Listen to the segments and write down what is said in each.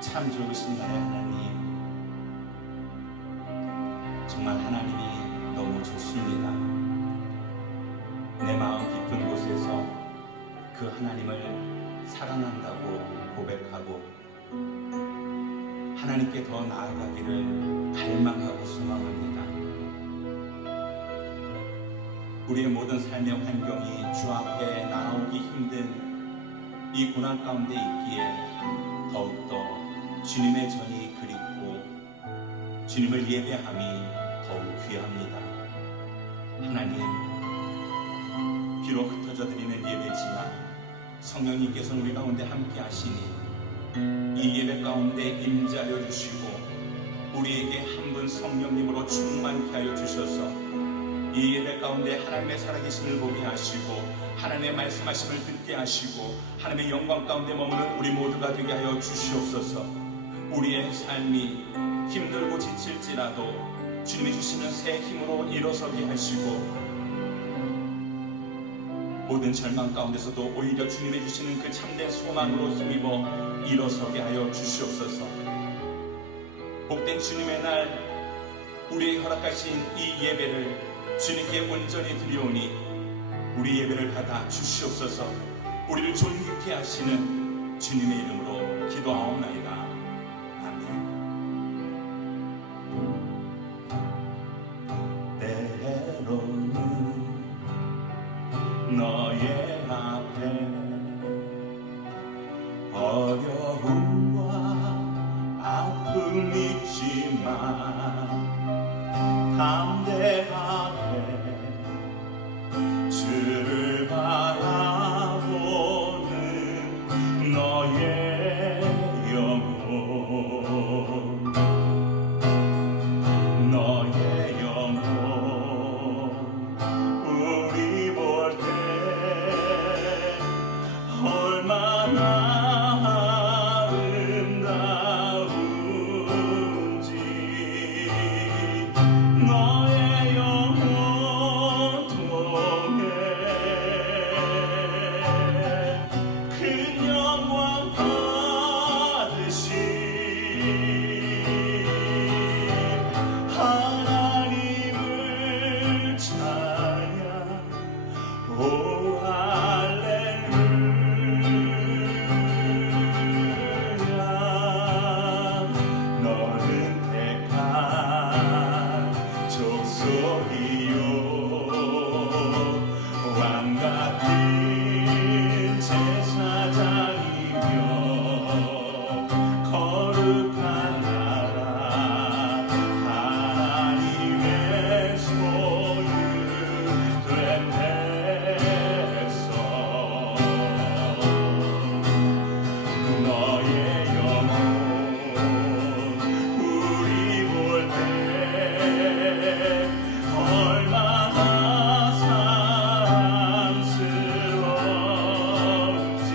참 좋으신 나의 하나님, 정말 하나님이 너무 좋습니다. 내 마음 깊은 곳에서 그 하나님을 사랑한다고 고백하고 하나님께 더 나아가기를 갈망하고 소망합니다. 우리의 모든 삶의 환경이 주 앞에 나오기 힘든 이 고난 가운데 있기에 더욱더 주님의 전이 그립고 주님을 예배함이 더욱 귀합니다. 하나님, 비록 흩어져 드리는 예배지만 성령님께서는 우리 가운데 함께 하시니 이 예배 가운데 임재하여 주시고 우리에게 한 분 성령님으로 충만케 하여 주셔서 이 예배 가운데 하나님의 살아계심을 보게 하시고 하나님의 말씀하심을 듣게 하시고 하나님의 영광 가운데 머무는 우리 모두가 되게 하여 주시옵소서. 우리의 삶이 힘들고 지칠지라도 주님이 주시는 새 힘으로 일어서게 하시고 모든 절망 가운데서도 오히려 주님이 주시는 그 참된 소망으로 힘입어 일어서게 하여 주시옵소서. 복된 주님의 날 우리의 허락하신 이 예배를 주님께 온전히 드리오니 우리 예배를 받아 주시옵소서. 우리를 존귀케 하시는 주님의 이름으로 기도하옵나이다. 아멘. 때로는 너의 앞에 어려움과 아픔이 있지만 담대하게 주를 바라보는 너의 영혼, 너의 영혼 우리 볼 때 얼마나 아름다운지 너의 영혼 통해 큰 영광 받으신 하나님을 찬양. 오 할렐루야. 너는 택한 족속이요 왕같은 제사장이며 거룩한 나라 하나님의 소유된 백성. 너의 영혼 우리 볼 때 얼마나 사랑스러운지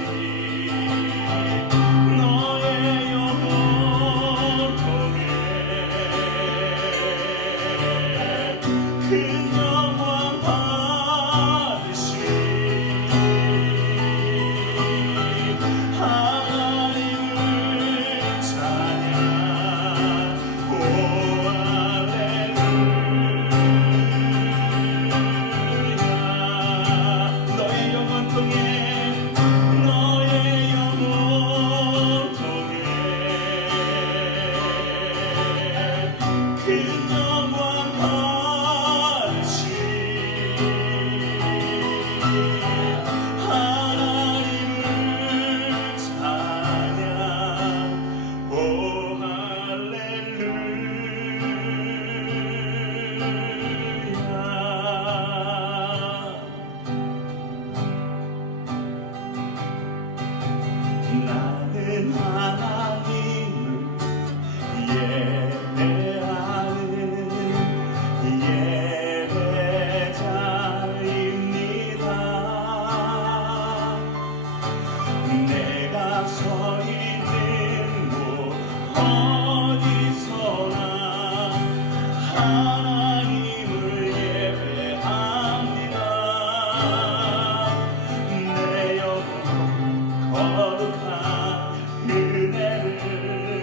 너의 영혼 통해 큰 영광 받으신 하나님을 찬양. 오 할렐루야. 너의 영혼 통해 너의 영혼 통해 큰 영광 받으신 하나님을 찬양. 오 할렐루야. 나는 하나님을 예배하는 예배자입니다. 내가 서 있는 곳 어디서나 하나님을 예배합니다. 내 영혼 거룩한 은혜를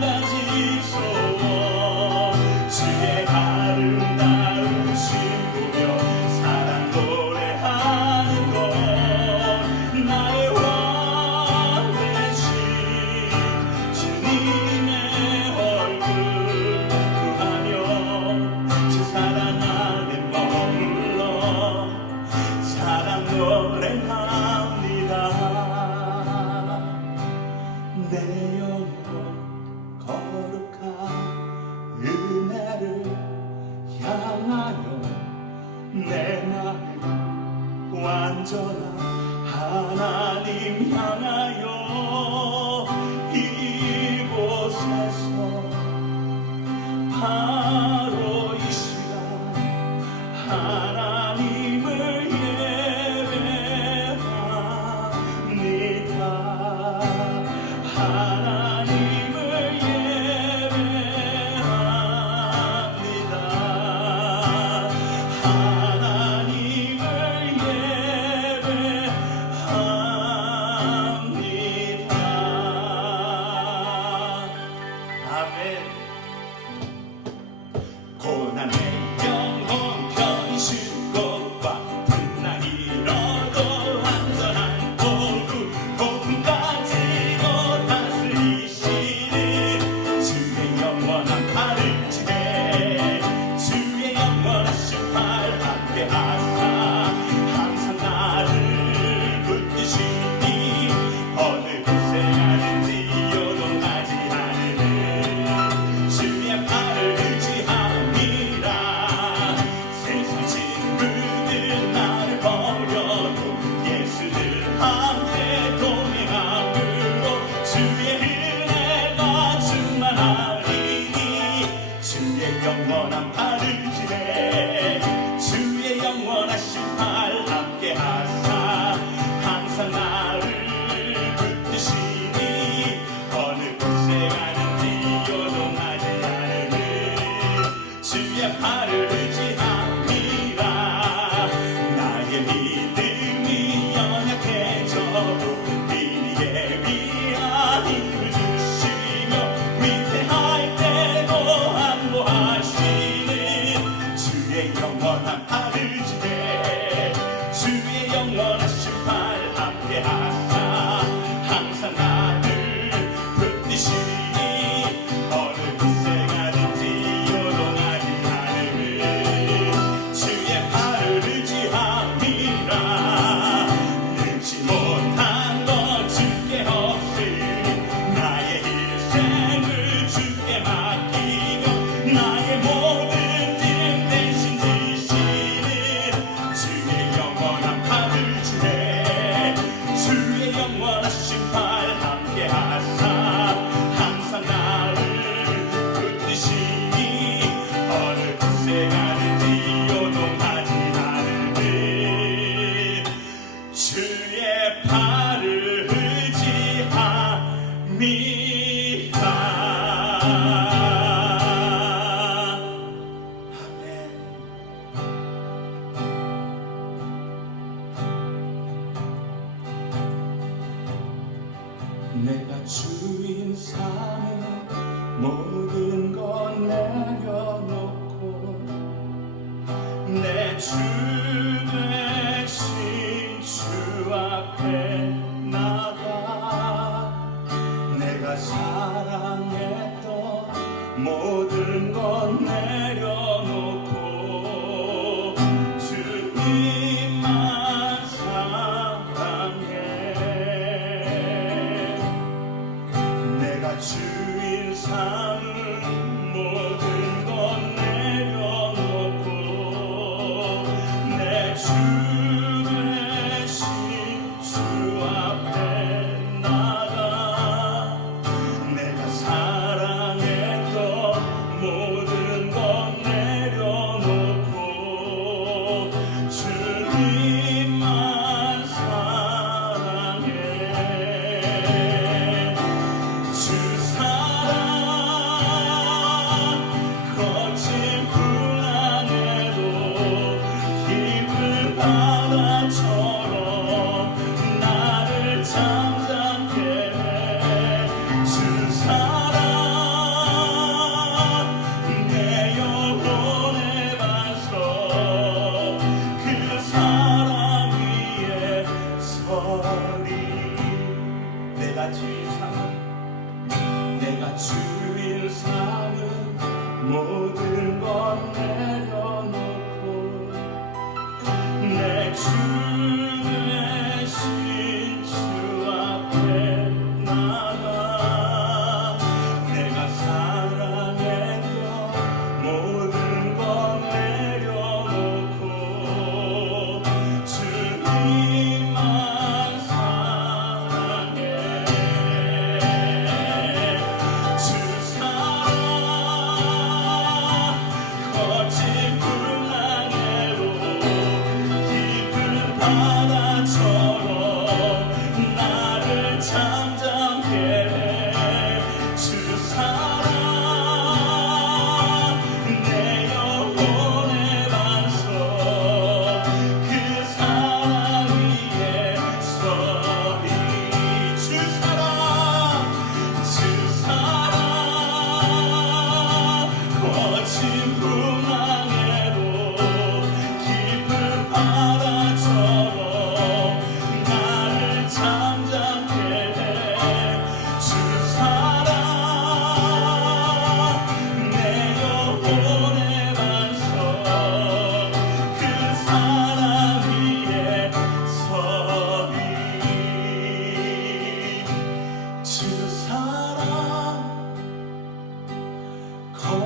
가지 소원 주의 아름다우신 보며 사랑 노래하는 것 나의 왕 되신 주님의 얼굴 구하며 주 사랑 안에 머물러 사랑 노래합니다. 내 영혼 거룩한 은혜를 향하여 내 마음 완전한 하나님 향하여 이곳에서 바로 이 시간 하나님을 예배합니다. 하나님을 예배합니다. 하나님을 예배합니다. 아멘. 고난의 영혼 편히 쉴 것과 풍랑이 일어도 안전한 보루 복음 가지고 다스리시는 주의 영원한 팔을 지내 주의 영원하신 팔 함께 하사 항상 나를 붙드시니 어느 곳에 가든지 요동하지 않으는 주의 팔을 의지합니다. 세상 친구들 나를 버려도 예수를 함께 동행함으로 주의 은혜가 충만하리니 주의 영원한 팔을 지내 주의 영원하신 팔 함께 하사 항상 나를 붙드시니 어느 곳에 가든지 요동하지 않으는 주의 팔을 의지합니다. 나의 믿음이 연약해져도 미리에 위한 힘을 주시며 위태할 때도 안보하시는 주의 영원한 팔을 지내 주의 영원하신 팔 함께 하사 항상 나를 붙드시니 어느 곳에 가든지 요동하지 않으는 주의 팔을 의지합니다. 능치 못한 것 주께 없으니 나의 일생을 주께 맡기며 나의 모든 짐 대신 지시는 주의 영원한 팔을 지내 주의 영원하신 팔 함께 하사 항상 나를 붙드시니 어느 곳에 가든지 요동하지 않으는 주의 팔을 의지합니다. 아멘. 내가 주인 삼은 모든 건 내려놓고 내 주 대신 주 앞에 나가 내가 사랑했던 모든 건 내려놓고 주님만 사랑해 내가 주인 삼은 모든 건 내려놓고 내 주 대신 주 앞에 나가 내가 사랑했던 모든 건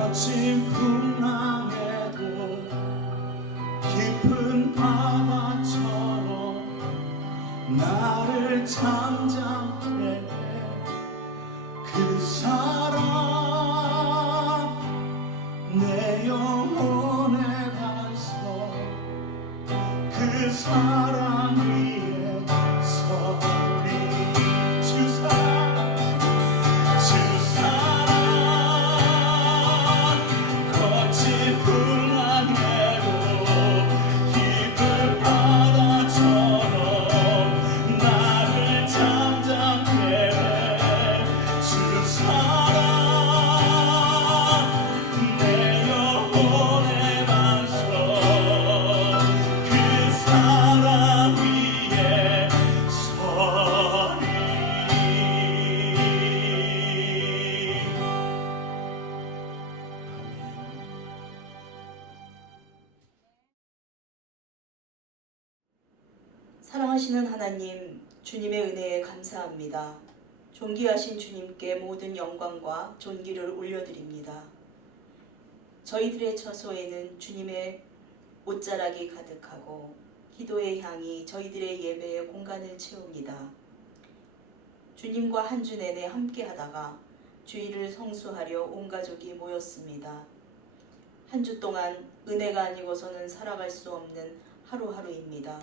거친 풍랑에도 깊은 바다처럼 나를 잠잠해 그 사랑 내 영혼의 반석 그 사랑 위에 서리 주 사랑 거친 풍랑에도 깊은 바다처럼 나를 잠잠해 주 사랑 내 영혼의 반석 그 사랑 위에 서리. 사랑하시는 하나님, 주님의 은혜에 감사합니다. 존귀하신 주님께 모든 영광과 존귀를 올려드립니다. 저희들의 처소에는 주님의 옷자락이 가득하고 기도의 향이 저희들의 예배의 공간을 채웁니다. 주님과 한 주 내내 함께 하다가 주일을 성수하려 온 가족이 모였습니다. 한 주 동안 은혜가 아니고서는 살아갈 수 없는 하루하루입니다.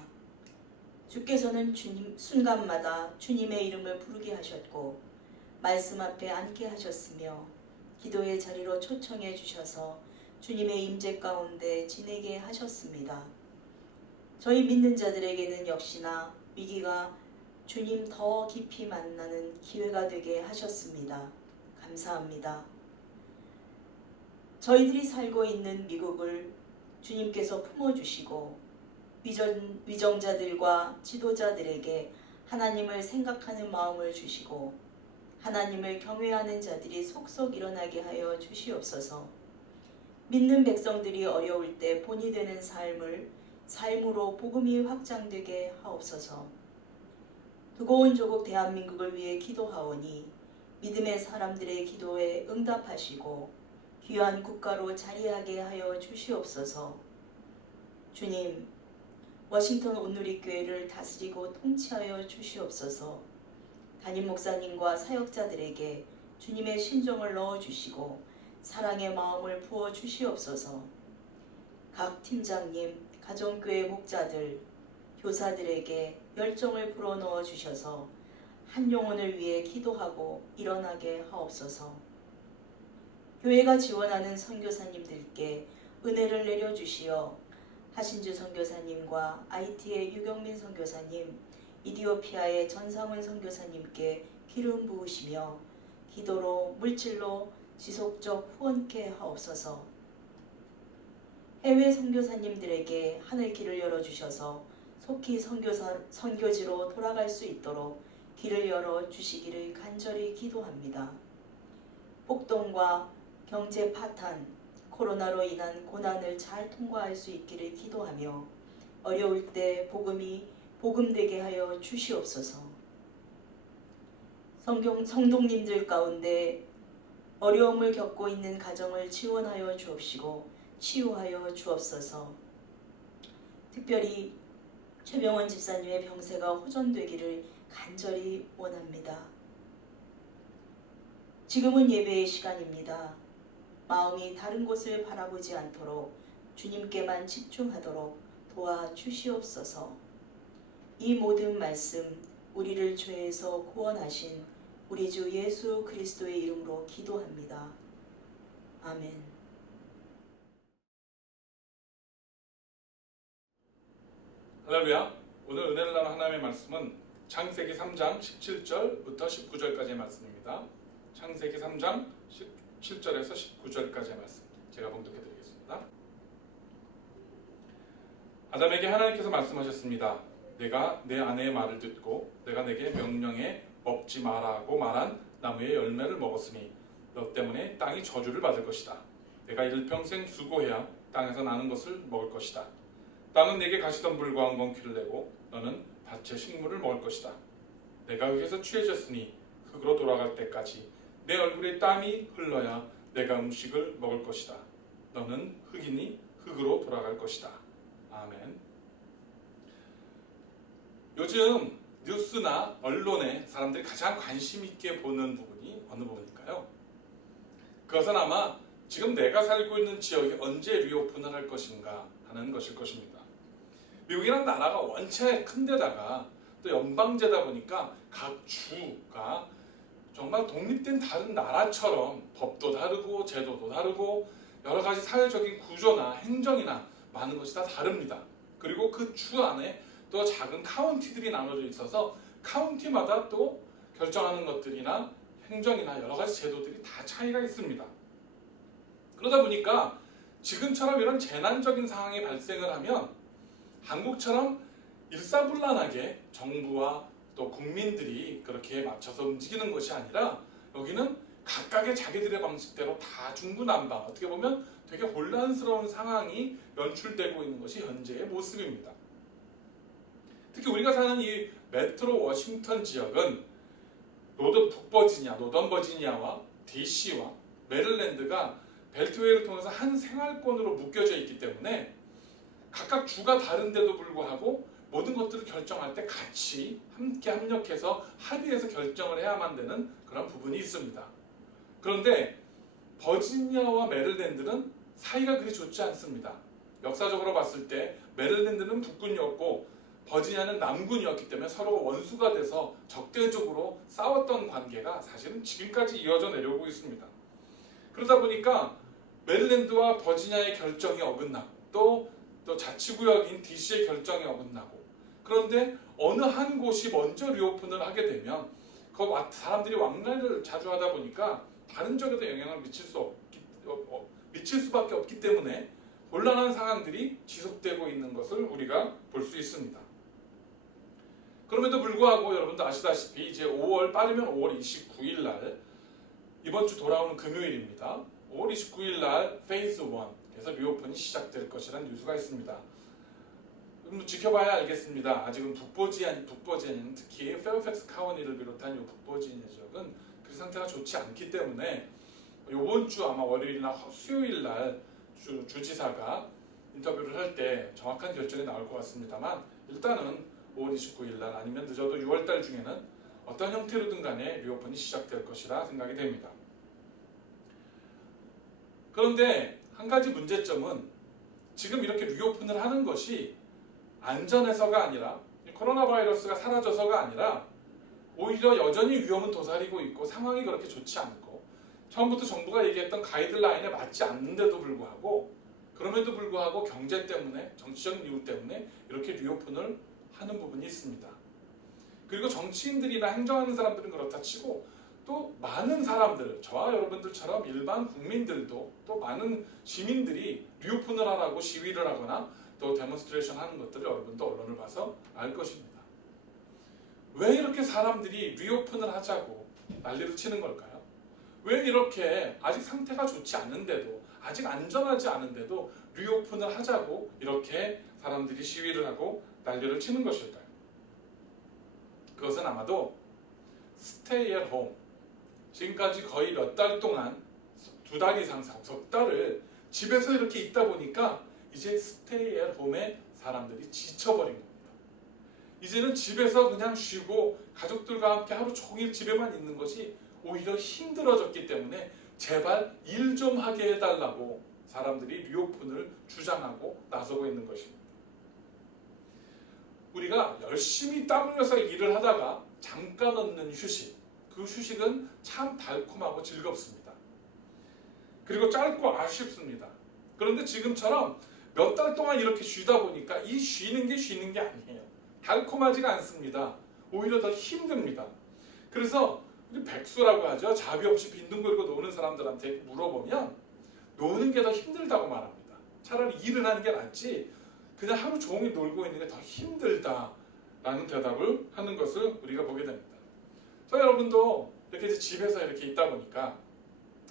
주께서는 주님 순간마다 주님의 이름을 부르게 하셨고 말씀 앞에 앉게 하셨으며 기도의 자리로 초청해 주셔서 주님의 임재 가운데 지내게 하셨습니다. 저희 믿는 자들에게는 역시나 위기가 주님 더 깊이 만나는 기회가 되게 하셨습니다. 감사합니다. 저희들이 살고 있는 미국을 주님께서 품어주시고 위정자들과 지도자들에게 하나님을 생각하는 마음을 주시고 하나님을 경외하는 자들이 속속 일어나게 하여 주시옵소서. 믿는 백성들이 어려울 때 본이 되는 삶으로 복음이 확장되게 하옵소서. 두고온 조국 대한민국을 위해 기도하오니 믿음의 사람들의 기도에 응답하시고 귀한 국가로 자리하게 하여 주시옵소서. 주님, 워싱턴 온누리교회를 다스리고 통치하여 주시옵소서. 담임 목사님과 사역자들에게 주님의 심정을 넣어주시고 사랑의 마음을 부어주시옵소서. 각 팀장님, 가정교회 목자들, 교사들에게 열정을 불어넣어 주셔서 한 영혼을 위해 기도하고 일어나게 하옵소서. 교회가 지원하는 선교사님들께 은혜를 내려주시어 하신주 선교사님과 IT의 유경민 선교사님, 이디오피아의 전상훈 선교사님께 기름 부으시며 기도로 물질로 지속적 후원케 하옵소서. 해외 선교사님들에게 하늘길을 열어주셔서 속히 선교지로 돌아갈 수 있도록 길을 열어주시기를 간절히 기도합니다. 폭동과 경제 파탄, 코로나로 인한 고난을 잘 통과할 수 있기를 기도하며 어려울 때 복음이 복음되게 하여 주시옵소서. 성도님들 가운데 어려움을 겪고 있는 가정을 지원하여 주옵시고 치유하여 주옵소서. 특별히 최병원 집사님의 병세가 호전되기를 간절히 원합니다. 지금은 예배의 시간입니다. 마음이 다른 곳을 바라보지 않도록 주님께만 집중하도록 도와주시옵소서. 이 모든 말씀 우리를 죄에서 구원하신 우리 주 예수 그리스도의 이름으로 기도합니다. 아멘. 할렐루야. 오늘 은혜를 나눈 하나님의 말씀은 창세기 3장 17절부터 19절까지의 말씀입니다. 창세기 3장 17절에서 19절까지의 말씀 제가 봉독해 드리겠습니다. 아담에게 하나님께서 말씀하셨습니다. 내가 내 아내의 말을 듣고 내가 내게 명령해 먹지 마라고 말한 나무의 열매를 먹었으니 너 때문에 땅이 저주를 받을 것이다. 내가 일평생 수고해야 땅에서 나는 것을 먹을 것이다. 땅은 내게 가시덤불과 엉겅퀴를 내고 너는 밭의 식물을 먹을 것이다. 내가 흙에서 취해졌으니 흙으로 돌아갈 때까지 내 얼굴에 땀이 흘러야 내가 음식을 먹을 것이다. 너는 흙이니 흙으로 돌아갈 것이다. 아멘. 요즘 뉴스나 언론에 사람들이 가장 관심 있게 보는 부분이 어느 부분일까요? 그것은 아마 지금 내가 살고 있는 지역이 언제 리오픈을 할 것인가 하는 것일 것입니다. 미국이라는 나라가 원체 큰 데다가 또 연방제다 보니까 각 주가 정말 독립된 다른 나라처럼 법도 다르고 제도도 다르고 여러 가지 사회적인 구조나 행정이나 많은 것이 다 다릅니다. 그리고 그 주 안에 또 작은 카운티들이 나눠져 있어서 카운티마다 또 결정하는 것들이나 행정이나 여러 가지 제도들이 다 차이가 있습니다. 그러다 보니까 지금처럼 이런 재난적인 상황이 발생을 하면 한국처럼 일사불란하게 정부와 또 국민들이 그렇게 맞춰서 움직이는 것이 아니라 여기는 각각의 자기들의 방식대로 다 중구난방, 어떻게 보면 되게 혼란스러운 상황이 연출되고 있는 것이 현재의 모습입니다. 특히 우리가 사는 이 메트로 워싱턴 지역은 노던 버지니아와 DC와 메릴랜드가 벨트웨이를 통해서 한 생활권으로 묶여져 있기 때문에 각각 주가 다른데도 불구하고 모든 것들을 결정할 때 같이 함께 협력해서 합의해서 결정을 해야만 되는 그런 부분이 있습니다. 그런데 버지니아와 메릴랜드는 사이가 그리 좋지 않습니다. 역사적으로 봤을 때 메릴랜드는 북군이었고 버지니아는 남군이었기 때문에 서로 원수가 돼서 적대적으로 싸웠던 관계가 사실은 지금까지 이어져 내려오고 있습니다. 그러다 보니까 메릴랜드와 버지니아의 결정이 어긋나고 또 자치구역인 DC의 결정이 어긋나고, 그런데 어느 한 곳이 먼저 리오픈을 하게 되면 그 사람들이 왕래를 자주 하다 보니까 다른 쪽에도 영향을 미칠 수밖에 없기 때문에 곤란한 상황들이 지속되고 있는 것을 우리가 볼 수 있습니다. 그럼에도 불구하고 여러분도 아시다시피 이제 5월 빠르면 5월 29일 날 이번 주 돌아오는 금요일입니다. 5월 29일 날 페이즈 1에서 리오픈이 시작될 것이라는 뉴스가 있습니다. 지켜봐야 알겠습니다. 아직은 북버지니아는 특히 페어팩스 카운티를 비롯한 이 북버지니아 지역은 그 상태가 좋지 않기 때문에 이번 주 아마 월요일이나 수요일 날 주지사가 인터뷰를 할 때 정확한 결정이 나올 것 같습니다만, 일단은 5월 29일 날 아니면 늦어도 6월 달 중에는 어떤 형태로든 간에 리오픈이 시작될 것이라 생각이 됩니다. 그런데 한 가지 문제점은 지금 이렇게 리오픈을 하는 것이 안전해서가 아니라, 코로나 바이러스가 사라져서가 아니라 오히려 여전히 위험은 도사리고 있고 상황이 그렇게 좋지 않고 처음부터 정부가 얘기했던 가이드라인에 맞지 않는데도 불구하고, 그럼에도 불구하고 경제 때문에, 정치적인 이유 때문에 이렇게 리오픈을 하는 부분이 있습니다. 그리고 정치인들이나 행정하는 사람들은 그렇다 치고 또 많은 사람들, 저와 여러분들처럼 일반 국민들도 또 많은 시민들이 리오픈을 하라고 시위를 하거나 또 데몬스트레이션 하는 것들을 여러분도 언론을 봐서 알 것입니다. 왜 이렇게 사람들이 리오픈을 하자고 난리를 치는 걸까요? 왜 이렇게 아직 상태가 좋지 않은데도, 아직 안전하지 않은데도 리오픈을 하자고 이렇게 사람들이 시위를 하고 난리를 치는 것일까요? 그것은 아마도 stay at home, 지금까지 거의 몇 달 동안, 2달 이상, 석 달을 집에서 이렇게 있다 보니까 이제 stay at home에 사람들이 지쳐버린 겁니다. 이제는 집에서 그냥 쉬고 가족들과 함께 하루 종일 집에만 있는 것이 오히려 힘들어졌기 때문에 제발 일 좀 하게 해달라고 사람들이 리오픈을 주장하고 나서고 있는 것입니다. 우리가 열심히 땀 흘려서 일을 하다가 잠깐 얻는 휴식, 그 휴식은 참 달콤하고 즐겁습니다. 그리고 짧고 아쉽습니다. 그런데 지금처럼 몇 달 동안 이렇게 쉬다 보니까 이 쉬는 게 아니에요. 달콤하지가 않습니다. 오히려 더 힘듭니다. 그래서 백수라고 하죠. 자비 없이 빈둥거리고 노는 사람들한테 물어보면 노는 게 더 힘들다고 말합니다. 차라리 일을 하는 게 낫지 그냥 하루 종일 놀고 있는 게 더 힘들다라는 대답을 하는 것을 우리가 보게 됩니다. 여러분도 이렇게 집에서 이렇게 있다 보니까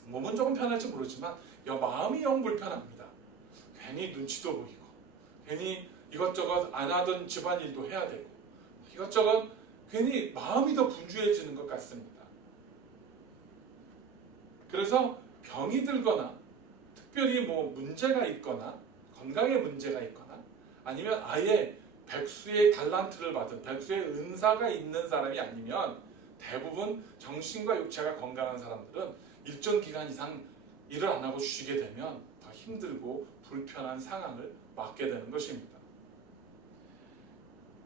몸은 조금 편할지 모르지만 마음이 영 불편합니다. 괜히 눈치도 보이고 괜히 이것저것 안 하던 집안일도 해야 되고 이것저것 괜히 마음이 더 분주해지는 것 같습니다. 그래서 병이 들거나 특별히 뭐 문제가 있거나 건강에 문제가 있거나 아니면 아예 백수의 달란트를 받은 백수의 은사가 있는 사람이 아니면 대부분 정신과 육체가 건강한 사람들은 일정 기간 이상 일을 안 하고 쉬게 되면 더 힘들고 불편한 상황을 맞게 되는 것입니다.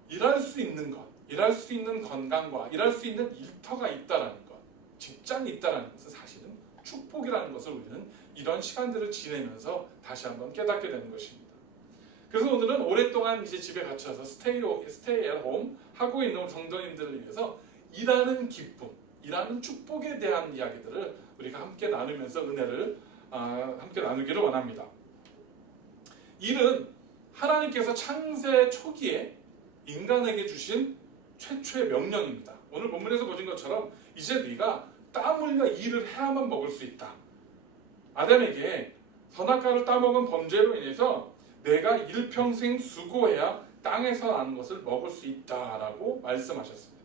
일할 수 있는 것, 일할 수 있는 건강과 일할 수 있는 일터가 있다라는 것, 직장이 있다라는 것은 사실은 축복이라는 것을 우리는 이런 시간들을 지내면서 다시 한번 깨닫게 되는 것입니다. 그래서 오늘은 오랫동안 이제 집에 갇혀서 스테이 앳 홈 하고 있는 성도님들을 위해서 일하는 기쁨, 일하는 축복에 대한 이야기들을 우리가 함께 나누면서 은혜를 함께 나누기를 원합니다. 일은 하나님께서 창세 초기에 인간에게 주신 최초의 명령입니다. 오늘 본문에서 보신 것처럼 이제 네가 땀 흘려 일을 해야만 먹을 수 있다. 아담에게 선악과를 따먹은 범죄로 인해서 내가 일평생 수고해야 땅에서 나는 것을 먹을 수 있다라고 말씀하셨습니다.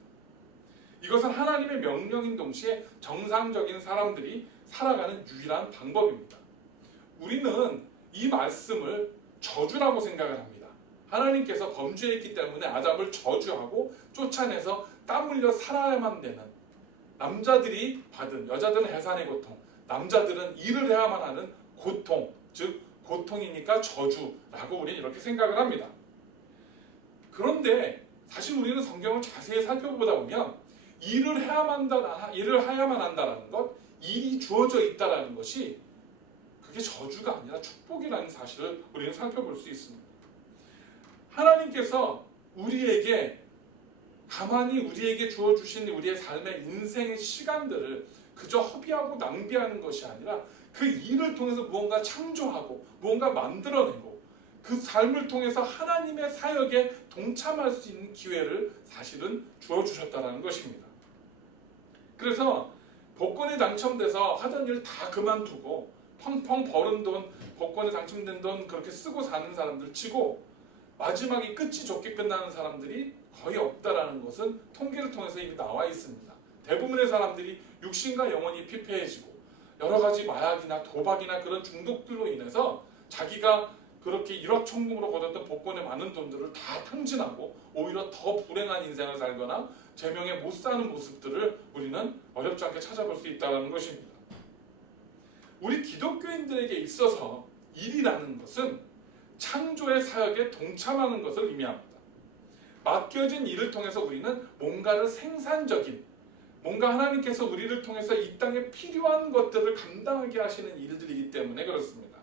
이것은 하나님의 명령인 동시에 정상적인 사람들이 살아가는 유일한 방법입니다. 우리는 이 말씀을 저주라고 생각을 합니다. 하나님께서 범죄했기 때문에 아담을 저주하고 쫓아내서 땀 흘려 살아야만 되는 남자들이 받은 여자들은 해산의 고통, 남자들은 일을 해야만 하는 고통, 즉 고통이니까 저주라고 우리는 이렇게 생각을 합니다. 그런데 사실 우리는 성경을 자세히 살펴보다 보면 일을 해야만 한다라는 것, 일이 주어져 있다라는 것이 그게 저주가 아니라 축복이라는 사실을 우리는 살펴볼 수 있습니다. 하나님께서 가만히 우리에게 주어주신 우리의 삶의 인생의 시간들을 그저 허비하고 낭비하는 것이 아니라 그 일을 통해서 무언가 창조하고 무언가 만들어내고 그 삶을 통해서 하나님의 사역에 동참할 수 있는 기회를 사실은 주어주셨다는 것입니다. 그래서 복권에 당첨돼서 하던 일 다 그만두고 펑펑 벌은 돈, 복권에 당첨된 돈 그렇게 쓰고 사는 사람들 치고 마지막에 끝이 좋게 끝나는 사람들이 거의 없다라는 것은 통계를 통해서 이미 나와 있습니다. 대부분의 사람들이 육신과 영혼이 피폐해지고 여러 가지 마약이나 도박이나 그런 중독들로 인해서 자기가 그렇게 일확천금으로 거뒀던 복권의 많은 돈들을 다 탕진하고 오히려 더 불행한 인생을 살거나 제명에 못 사는 모습들을 우리는 어렵지 않게 찾아볼 수 있다는 것입니다. 우리 기독교인들에게 있어서 일이라는 것은 창조의 사역에 동참하는 것을 의미합니다. 맡겨진 일을 통해서 우리는 뭔가를 생산적인, 뭔가 하나님께서 우리를 통해서 이 땅에 필요한 것들을 감당하게 하시는 일들이기 때문에 그렇습니다.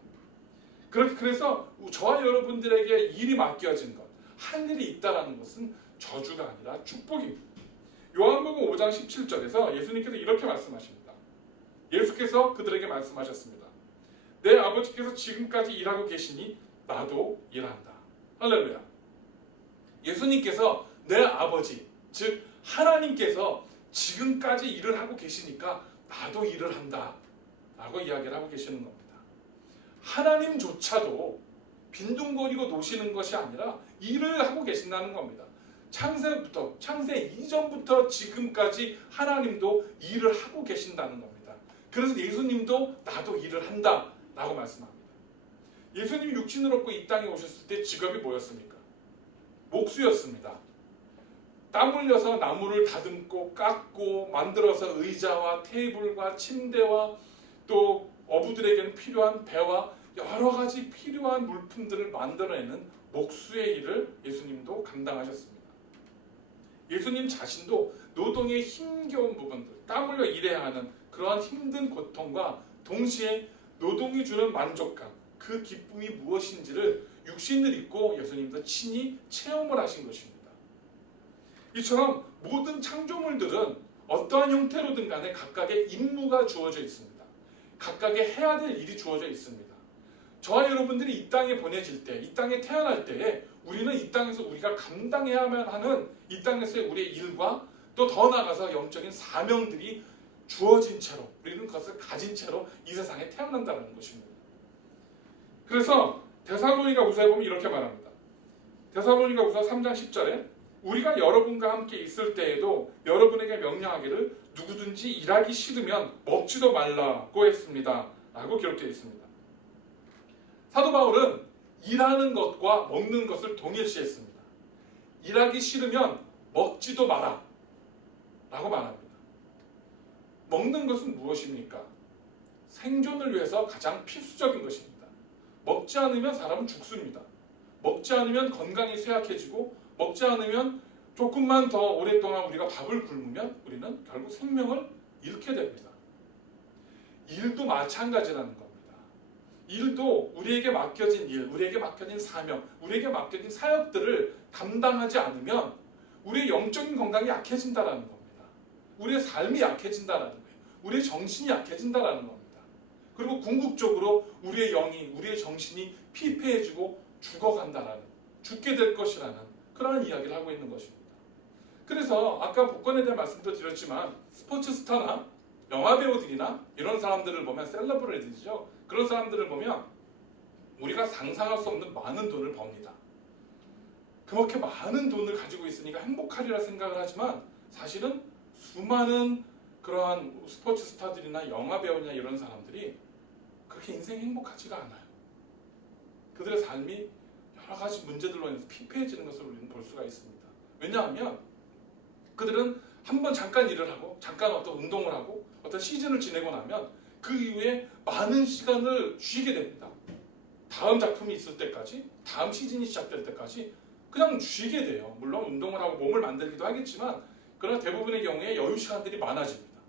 그래서 저와 여러분들에게 일이 맡겨진 것, 할 일이 있다는 것은 저주가 아니라 축복입니다. 요한복음 5장 17절에서 예수님께서 이렇게 말씀하십니다. 예수께서 그들에게 말씀하셨습니다. 내 아버지께서 지금까지 일하고 계시니 나도 일한다. 할렐루야. 예수님께서 내 아버지, 즉 하나님께서 지금까지 일을 하고 계시니까 나도 일을 한다 라고 이야기를 하고 계시는 겁니다. 하나님조차도 빈둥거리고 노시는 것이 아니라 일을 하고 계신다는 겁니다. 창세 이전부터 지금까지 하나님도 일을 하고 계신다는 겁니다. 그래서 예수님도 나도 일을 한다 라고 말씀합니다. 예수님이 육신을 얻고 이 땅에 오셨을 때 직업이 뭐였습니까? 목수였습니다. 땀 흘려서 나무를 다듬고 깎고 만들어서 의자와 테이블과 침대와 또 어부들에게는 필요한 배와 여러 가지 필요한 물품들을 만들어내는 목수의 일을 예수님도 감당하셨습니다. 예수님 자신도 노동의 힘겨운 부분들, 땀 흘려 일해야 하는 그러한 힘든 고통과 동시에 노동이 주는 만족감, 그 기쁨이 무엇인지를 육신을 입고 예수님도 친히 체험을 하신 것입니다. 이처럼 모든 창조물들은 어떠한 형태로든 간에 각각의 임무가 주어져 있습니다. 각각의 해야 될 일이 주어져 있습니다. 저와 여러분들이 이 땅에 보내질 때, 이 땅에 태어날 때에 우리는 이 땅에서 우리가 감당해야만 하는 이 땅에서의 우리의 일과 또 더 나아가서 영적인 사명들이 주어진 채로 우리는 그것을 가진 채로 이 세상에 태어난다는 것입니다. 그래서 데살로니가후서에 보면 이렇게 말합니다. 데살로니가후서 3장 10절에 우리가 여러분과 함께 있을 때에도 여러분에게 명령하기를 누구든지 일하기 싫으면 먹지도 말라고 했습니다. 라고 기록되어 있습니다. 사도 바울은 일하는 것과 먹는 것을 동일시했습니다. 일하기 싫으면 먹지도 마라 라고 말합니다. 먹는 것은 무엇입니까? 생존을 위해서 가장 필수적인 것입니다. 먹지 않으면 사람은 죽습니다. 먹지 않으면 건강이 쇠약해지고, 먹지 않으면 조금만 더 오랫동안 우리가 밥을 굶으면 우리는 결국 생명을 잃게 됩니다. 일도 마찬가지라는 겁니다. 일도 우리에게 맡겨진 일, 우리에게 맡겨진 사명, 우리에게 맡겨진 사역들을 감당하지 않으면 우리의 영적인 건강이 약해진다는 겁니다. 우리의 삶이 약해진다는 거예요. 우리의 정신이 약해진다는 겁니다. 그리고 궁극적으로 우리의 영이, 우리의 정신이 피폐해지고 죽게 될 것이라는 그러한 이야기를 하고 있는 것입니다. 그래서 아까 복권에 대한 말씀도 드렸지만, 스포츠 스타나 영화 배우들이나 이런 사람들을 보면, 셀러브리티죠. 그런 사람들을 보면 우리가 상상할 수 없는 많은 돈을 법니다. 그렇게 많은 돈을 가지고 있으니까 행복하리라 생각을 하지만, 사실은 수많은 그러한 스포츠 스타들이나 영화 배우냐 이런 사람들이 그렇게 인생이 행복하지가 않아요. 그들의 삶이 여러 가지 문제들로 인해서 피폐해지는 것을 우리는 볼 수가 있습니다. 왜냐하면 그들은 한번 잠깐 일을 하고, 잠깐 어떤 운동을 하고, 어떤 시즌을 지내고 나면 그 이후에 많은 시간을 쉬게 됩니다. 다음 작품이 있을 때까지, 다음 시즌이 시작될 때까지 그냥 쉬게 돼요. 물론 운동을 하고 몸을 만들기도 하겠지만, 그러나 대부분의 경우에 여유 시간들이 많아집니다.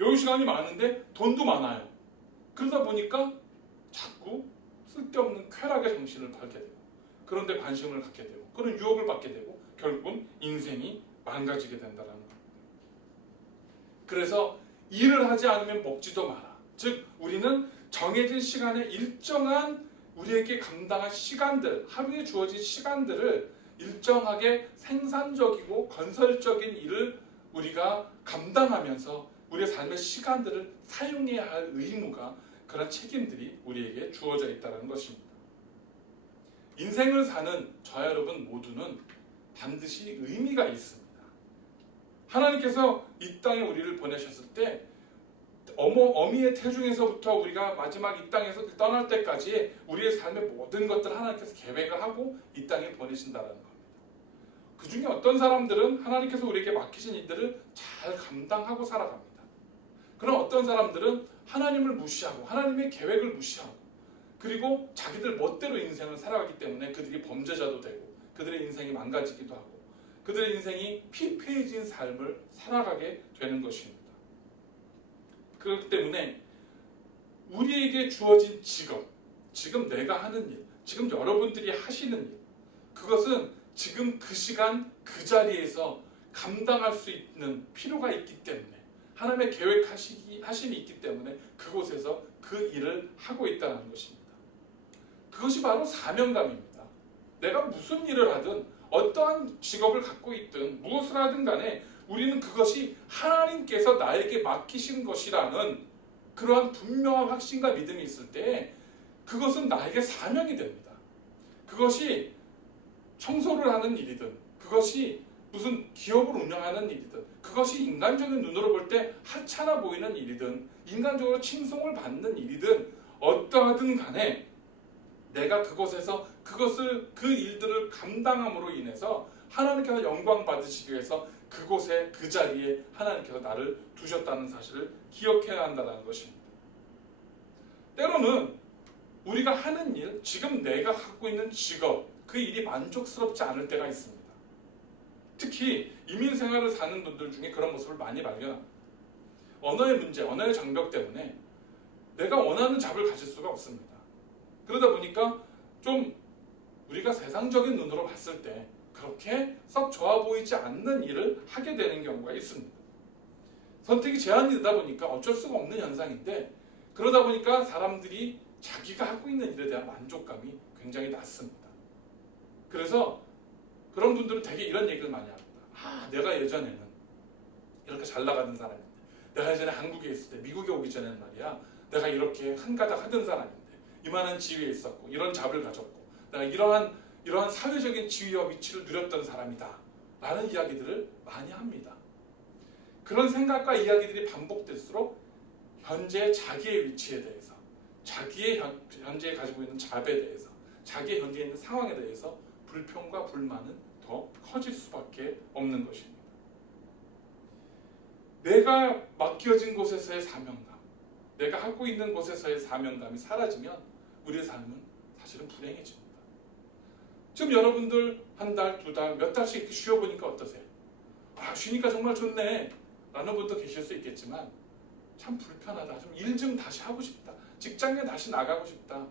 여유 시간이 많은데 돈도 많아요. 그러다 보니까 자꾸 쓸데없는 쾌락의 정신을 팔게 되고, 그런데 관심을 갖게 되고, 그런 유혹을 받게 되고, 결국은 인생이 망가지게 된다는 겁니다. 그래서 일을 하지 않으면 먹지도 마라. 즉, 우리는 정해진 시간에 일정한 우리에게 감당할 시간들, 하루에 주어진 시간들을 일정하게 생산적이고 건설적인 일을 우리가 감당하면서 우리의 삶의 시간들을 사용해야 할 의무가, 그런 책임들이 우리에게 주어져 있다는 것입니다. 인생을 사는 저와 여러분 모두는 반드시 의미가 있습니다. 하나님께서 이 땅에 우리를 보내셨을 때, 어미의 태중에서부터 우리가 마지막 이 땅에서 떠날 때까지 우리의 삶의 모든 것들을 하나님께서 계획을 하고 이 땅에 보내신다는 겁니다. 그 중에 어떤 사람들은 하나님께서 우리에게 맡기신 일들을 잘 감당하고 살아갑니다. 그럼 어떤 사람들은 하나님을 무시하고 하나님의 계획을 무시하고, 그리고 자기들 멋대로 인생을 살아가기 때문에 그들이 범죄자도 되고, 그들의 인생이 망가지기도 하고, 그들의 인생이 피폐해진 삶을 살아가게 되는 것입니다. 그렇기 때문에 우리에게 주어진 직업, 지금 내가 하는 일, 지금 여러분들이 하시는 일, 그것은 지금 그 시간 그 자리에서 감당할 수 있는 필요가 있기 때문에, 하나님의 계획하심이 있기 때문에 그곳에서 그 일을 하고 있다는 것입니다. 그것이 바로 사명감입니다. 내가 무슨 일을 하든, 어떠한 직업을 갖고 있든, 무엇을 하든 간에 우리는 그것이 하나님께서 나에게 맡기신 것이라는 그러한 분명한 확신과 믿음이 있을 때 그것은 나에게 사명이 됩니다. 그것이 청소를 하는 일이든, 그것이 무슨 기업을 운영하는 일이든, 그것이 인간적인 눈으로 볼 때 하찮아 보이는 일이든, 인간적으로 칭송을 받는 일이든, 어떠하든 간에 내가 그곳에서 그 일들을 감당함으로 인해서 하나님께서 영광 받으시기 위해서 그곳에, 그 자리에 하나님께서 나를 두셨다는 사실을 기억해야 한다는 것입니다. 때로는 우리가 하는 일, 지금 내가 갖고 있는 직업, 그 일이 만족스럽지 않을 때가 있습니다. 특히 이민 생활을 사는 분들 중에 그런 모습을 많이 발견합니다. 언어의 문제, 언어의 장벽 때문에 내가 원하는 잡을 가질 수가 없습니다. 그러다 보니까 좀 우리가 세상적인 눈으로 봤을 때 그렇게 썩 좋아 보이지 않는 일을 하게 되는 경우가 있습니다. 선택이 제한이 되다 보니까 어쩔 수가 없는 현상인데, 그러다 보니까 사람들이 자기가 하고 있는 일에 대한 만족감이 굉장히 낮습니다. 그래서 그런 분들은 되게 이런 얘기를 많이 합니다. 내가 예전에는 이렇게 잘 나가던 사람인데, 내가 예전에 한국에 있을 때, 미국에 오기 전에는 말이야, 내가 이렇게 한가닥 하던 사람인데, 이만한 지위에 있었고, 이런 잡을 가졌고, 내가 이러한 사회적인 지위와 위치를 누렸던 사람이다 라는 이야기들을 많이 합니다. 그런 생각과 이야기들이 반복될수록 현재 자기의 위치에 대해서, 자기의 현재 가지고 있는 잡에 대해서, 자기의 현재 있는 상황에 대해서 불평과 불만은 더 커질 수밖에 없는 것입니다. 내가 맡겨진 곳에서의 사명감, 내가 하고 있는 곳에서의 사명감이 사라지면 우리의 삶은 사실은 불행해집니다. 지금 여러분들 한 달, 두 달, 몇 달씩 이렇게 쉬어보니까 어떠세요? 아, 쉬니까 정말 좋네 라는 분도 계실 수 있겠지만 참 불편하다, 좀 일 좀 다시 하고 싶다, 직장에 다시 나가고 싶다,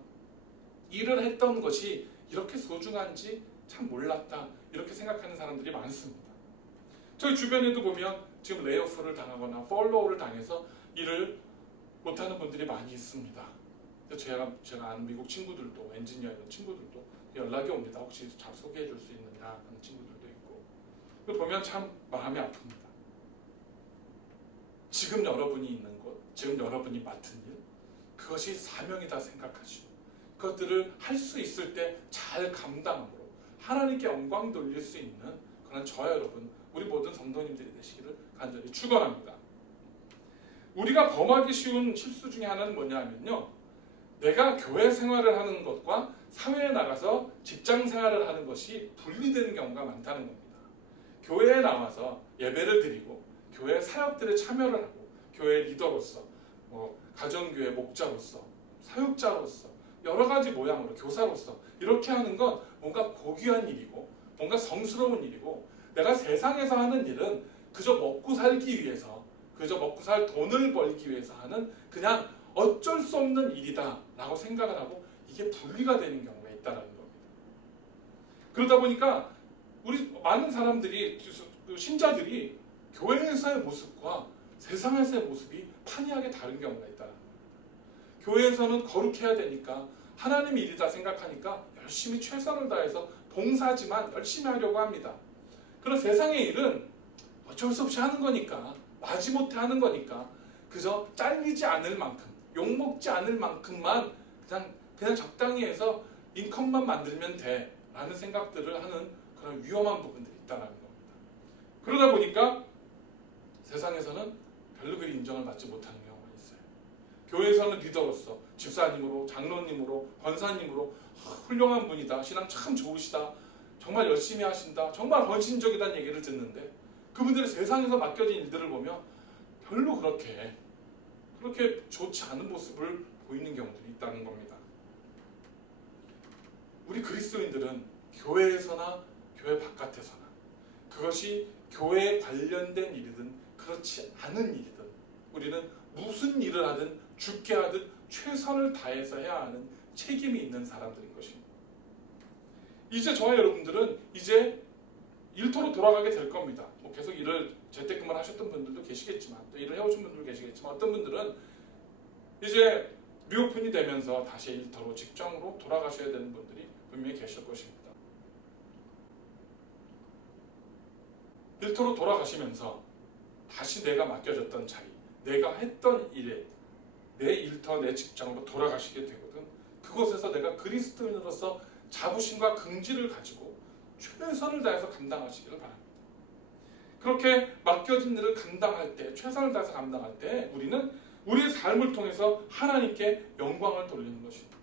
일을 했던 것이 이렇게 소중한지 참 몰랐다, 이렇게 생각하는 사람들이 많습니다. 저희 주변에도 보면 지금 레이오프를 당하거나 펄로우를 당해서 일을 못하는 분들이 많이 있습니다. 제가 아는 미국 친구들도, 엔지니어 있는 친구들도 연락이 옵니다. 혹시 잡 소개해 줄 수 있느냐 하는 친구들도 있고, 보면 참 마음이 아픕니다. 지금 여러분이 있는 곳, 지금 여러분이 맡은 일, 그것이 사명이다 생각하시고 그것들을 할 수 있을 때 잘 감당함으로 하나님께 영광 돌릴 수 있는 그런 저와 여러분, 우리 모든 성도님들이 되시기를 간절히 축원합니다. 우리가 범하기 쉬운 실수 중에 하나는 뭐냐면요, 내가 교회 생활을 하는 것과 사회에 나가서 직장 생활을 하는 것이 분리되는 경우가 많다는 겁니다. 교회에 나와서 예배를 드리고 교회 사역들에 참여를 하고 교회 리더로서, 가정교회 목자로서, 사역자로서, 여러 가지 모양으로 교사로서 이렇게 하는 건 뭔가 고귀한 일이고 뭔가 성스러운 일이고, 내가 세상에서 하는 일은 그저 먹고 살기 위해서, 그저 먹고 살 돈을 벌기 위해서 하는 그냥 어쩔 수 없는 일이다 라고 생각을 하고 이게 분리가 되는 경우가 있다는 겁니다. 그러다 보니까 우리 많은 사람들이, 신자들이 교회에서의 모습과 세상에서의 모습이 판이하게 다른 경우가 있다는 겁니다. 교회에서는 거룩해야 되니까 하나님 일이다 생각하니까 열심히 최선을 다해서 봉사지만 열심히 하려고 합니다. 그런 세상의 일은 어쩔 수 없이 하는 거니까, 마지못해 하는 거니까 그저 잘리지 않을 만큼, 욕먹지 않을 만큼만 그냥 적당히 해서 인컴만 만들면 돼 라는 생각들을 하는 그런 위험한 부분들이 있다는 겁니다. 그러다 보니까 세상에서는 별로 그리 인정을 받지 못하는 경우가 있어요. 교회에서는 리더로서, 집사님으로, 장로님으로, 권사님으로 훌륭한 분이다, 신앙 참 좋으시다, 정말 열심히 하신다, 정말 헌신적이다는 얘기를 듣는데 그분들이 세상에서 맡겨진 일들을 보면 별로 그렇게 좋지 않은 모습을 보이는 경우들이 있다는 겁니다. 우리 그리스도인들은 교회에서나 교회 바깥에서나, 그것이 교회에 관련된 일이든 그렇지 않은 일이든, 우리는 무슨 일을 하든 죽게 하든 최선을 다해서 해야 하는 책임이 있는 사람들인 것입니다. 이제 저와 여러분들은 이제 일터로 돌아가게 될 겁니다. 계속 일을 재택근무를 하셨던 분들도 계시겠지만, 또 일을 해오신 분들도 계시겠지만, 어떤 분들은 이제 리오픈이 되면서 다시 일터로, 직장으로 돌아가셔야 되는 분들이 분명히 계실 것입니다. 일터로 돌아가시면서 다시 내가 맡겨졌던 자리, 내가 했던 일에, 내 일터, 내 직장으로 돌아가시게 되거든. 그곳에서 내가 그리스도인으로서 자부심과 긍지를 가지고 최선을 다해서 감당하시기를 바랍니다. 그렇게 맡겨진 일을 감당할 때, 최선을 다해서 감당할 때 우리는 우리의 삶을 통해서 하나님께 영광을 돌리는 것입니다.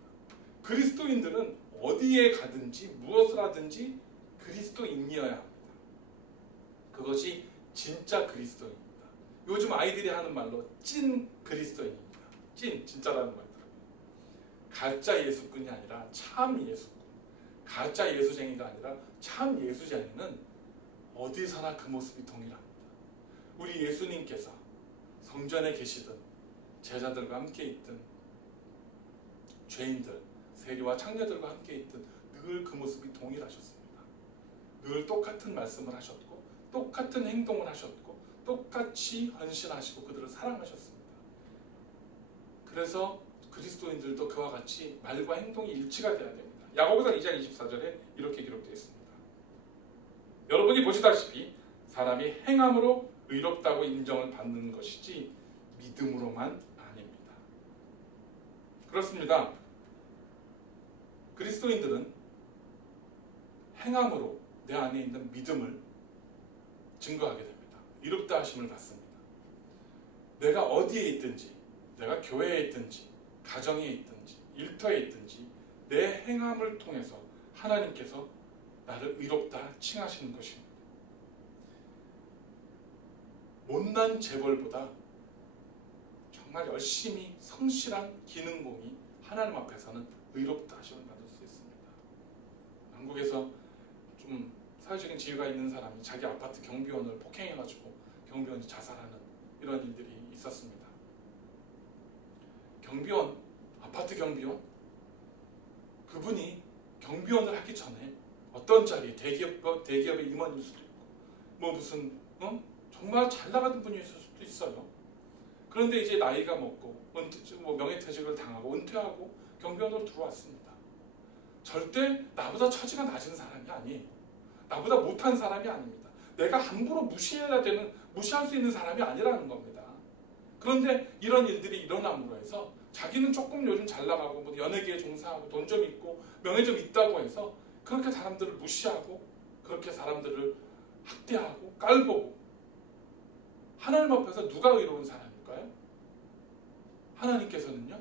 그리스도인들은 어디에 가든지 무엇을 하든지 그리스도인이어야 합니다. 그것이 진짜 그리스도인입니다. 요즘 아이들이 하는 말로 찐 그리스도인입니다. 진짜라는 말이더라고요. 가짜 예수꾼이 아니라 참 예수꾼, 가짜 예수쟁이가 아니라 참 예수쟁이는 어디서나 그 모습이 동일합니다. 우리 예수님께서 성전에 계시든 제자들과 함께 있든 죄인들, 세리와 창녀들과 함께 있든 늘 그 모습이 동일하셨습니다. 늘 똑같은 말씀을 하셨고 똑같은 행동을 하셨고 똑같이 헌신하시고 그들을 사랑하셨습니다. 그래서 그리스도인들도 그와 같이 말과 행동이 일치가 돼야 됩니다. 야고보서 2장 24절에 이렇게 기록되어 있습니다. 여러분이 보시다시피 사람이 행함으로 의롭다고 인정을 받는 것이지 믿음으로만 아닙니다. 그렇습니다. 그리스도인들은 행함으로 내 안에 있는 믿음을 증거하게 됩니다. 의롭다 하심을 받습니다. 내가 어디에 있든지, 내가 교회에 있든지, 가정에 있든지 일터에 있든지 내 행함을 통해서 하나님께서 나를 의롭다 칭하시는 것입니다. 못난 재벌보다 정말 열심히 성실한 기능공이 하나님 앞에서는 의롭다 하심을 받을 수 있습니다. 한국에서 좀 사회적인 지위가 있는 사람이 자기 아파트 경비원을 폭행해가지고 경비원이 자살하는 이런 일들이 있었습니다. 경비원, 아파트 경비원, 그분이 경비원을 하기 전에 어떤 자리, 대기업의 임원일 수도 있고 뭐 무슨 정말 잘 나가던 분이 있을 수도 있어요. 그런데 이제 나이가 먹고 명예퇴직을 당하고 은퇴하고 경비원으로 들어왔습니다. 절대 나보다 처지가 낮은 사람이 아니에요. 나보다 못한 사람이 아닙니다. 내가 함부로 무시할 수 있는 사람이 아니라는 겁니다. 그런데 이런 일들이 일어남으로 해서 자기는 조금 요즘 잘 나가고 뭐 연예계에 종사하고 돈 좀 있고 명예 좀 있다고 해서 그렇게 사람들을 무시하고 그렇게 사람들을 학대하고 깔보고 하나님 앞에서 누가 의로운 사람일까요? 하나님께서는요,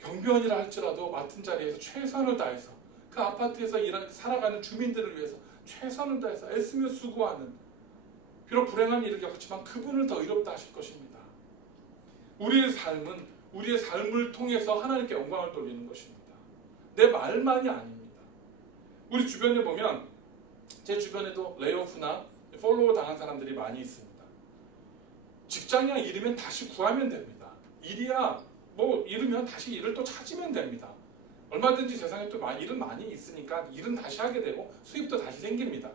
경비원이라 할지라도 맡은 자리에서 최선을 다해서 그 아파트에서 살아가는 주민들을 위해서 최선을 다해서 애쓰며 수고하는, 비록 불행한 일을 겪었지만 그분을 더 의롭다 하실 것입니다. 우리의 삶을 통해서 하나님께 영광을 돌리는 것입니다. 내 말만이 아닙니다. 우리 주변에 보면, 제 주변에도 레이오프나 팔로우 당한 사람들이 많이 있습니다. 직장이야 잃으면 다시 구하면 됩니다. 일이야 뭐 잃으면 다시 일을 또 찾으면 됩니다. 얼마든지 세상에 또 일은 많이 있으니까 일은 다시 하게 되고 수입도 다시 생깁니다.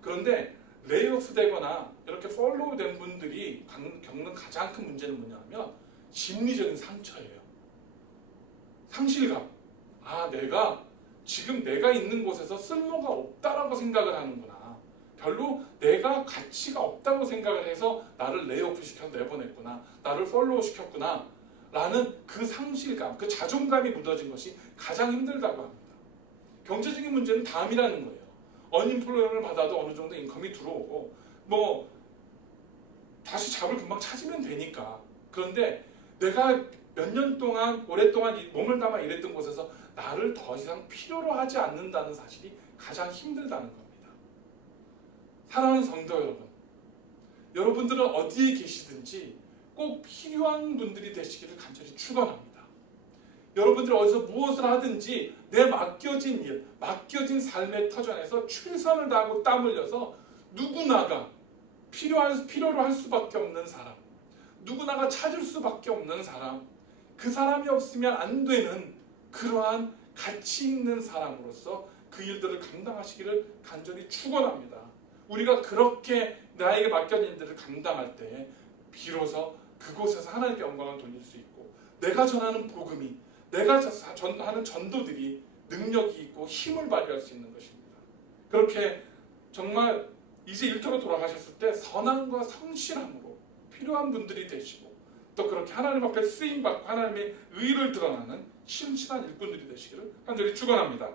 그런데 레이오프 되거나 이렇게 팔로우 된 분들이 겪는 가장 큰 문제는 뭐냐면 심리적인 상처예요. 상실감. 내가 있는 곳에서 쓸모가 없다라고 생각을 하는구나. 별로 내가 가치가 없다고 생각을 해서 나를 레이오프 시켜서 내보냈구나. 나를 팔로우 시켰구나. 라는 그 상실감, 그 자존감이 묻어진 것이 가장 힘들다고 합니다. 경제적인 문제는 다음이라는 거예요. 언임플로이먼트를 받아도 어느 정도 인컴이 들어오고 뭐 다시 잡을 금방 찾으면 되니까. 그런데 내가 몇 년 동안 오랫동안 몸을 담아 일했던 곳에서 나를 더 이상 필요로 하지 않는다는 사실이 가장 힘들다는 겁니다. 사랑하는 성도 여러분, 여러분들은 어디에 계시든지 꼭 필요한 분들이 되시기를 간절히 축원합니다. 여러분들이 어디서 무엇을 하든지 내 맡겨진 일, 맡겨진 삶의 터전에서 최선을 다하고 땀 흘려서 누구나가 필요로 할 수밖에 없는 사람, 누구나가 찾을 수밖에 없는 사람, 그 사람이 없으면 안 되는 그러한 가치 있는 사람으로서 그 일들을 감당하시기를 간절히 축원합니다. 우리가 그렇게 나에게 맡겨진 일들을 감당할 때 비로소 그곳에서 하나님께 영광을 돌릴 수 있고, 내가 전하는 복음이, 내가 전하는 전도들이 능력이 있고 힘을 발휘할 수 있는 것입니다. 그렇게 정말 이제 일터로 돌아가셨을 때 선함과 성실함으로 필요한 분들이 되시고, 또 그렇게 하나님 앞에 쓰임받고 하나님의 의를 드러나는 신실한 일꾼들이 되시기를 간절히 축원합니다.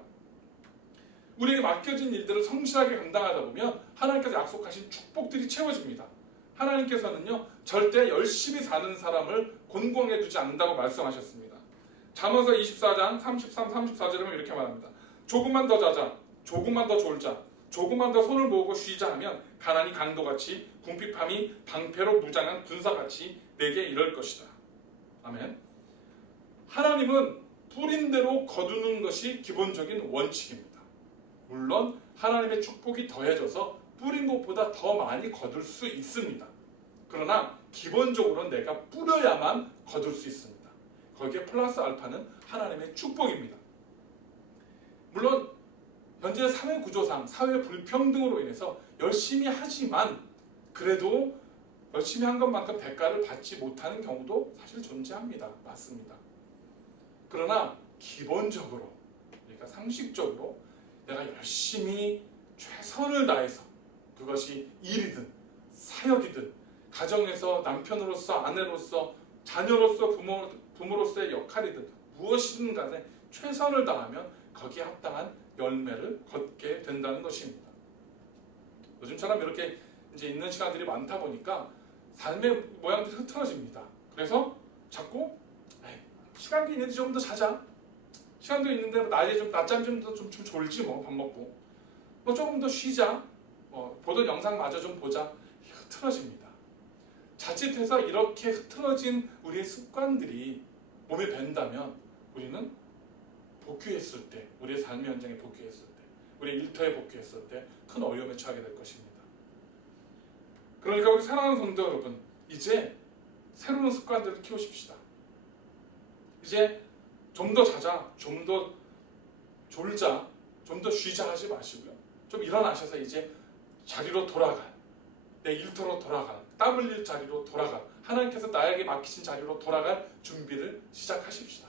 우리에게 맡겨진 일들을 성실하게 감당하다 보면 하나님께서 약속하신 축복들이 채워집니다. 하나님께서는요, 절대 열심히 사는 사람을 곤고하게 두지 않는다고 말씀하셨습니다. 잠언서 24장 33, 34절에 보면 이렇게 말합니다. 조금만 더 자자, 조금만 더 졸자, 조금만 더 손을 모으고 쉬자 하면 가난이 강도같이 궁핍함이 방패로 무장한 군사같이 내게 이럴 것이다. 아멘. 하나님은 뿌린 대로 거두는 것이 기본적인 원칙입니다. 물론 하나님의 축복이 더해져서 뿌린 것보다 더 많이 거둘 수 있습니다. 그러나 기본적으로는 내가 뿌려야만 거둘 수 있습니다. 거기에 플러스 알파는 하나님의 축복입니다. 물론 현재 사회 구조상 사회 불평등으로 인해서 열심히 하지만 그래도 열심히 한 것만큼 대가를 받지 못하는 경우도 사실 존재합니다. 맞습니다. 그러나 기본적으로, 그러니까 상식적으로 내가 열심히 최선을 다해서, 그것이 일이든 사역이든 가정에서 남편으로서, 아내로서, 자녀로서, 부모로서의 역할이든 무엇이든 간에 최선을 다하면 거기에 합당한 열매를 걷게 된다는 것입니다. 요즘처럼 이렇게 이제 있는 시간들이 많다 보니까 삶의 모양들이 흐트러집니다. 그래서 자꾸 시간도 있는데 좀 더 자자. 시간도 있는데 낮에 좀 낮잠 좀 졸지 뭐 밥 먹고 뭐 조금 더 쉬자. 보던 영상마저 좀 보자. 흐트러집니다. 자칫해서 이렇게 흐트러진 우리의 습관들이 몸에 밴다면 우리는 복귀했을 때, 우리의 삶의 현장에 복귀했을 때, 우리의 일터에 복귀했을 때 큰 어려움에 처하게 될 것입니다. 그러니까 우리 사랑하는 성도 여러분, 이제 새로운 습관들을 키우십시다. 이제 좀 더 자자, 좀 더 졸자, 좀 더 쉬자 하지 마시고요. 좀 일어나셔서 이제 자리로 돌아갈, 내 일터로 돌아갈, 땀 흘릴 자리로 돌아갈, 하나님께서 나에게 맡기신 자리로 돌아갈 준비를 시작하십시다.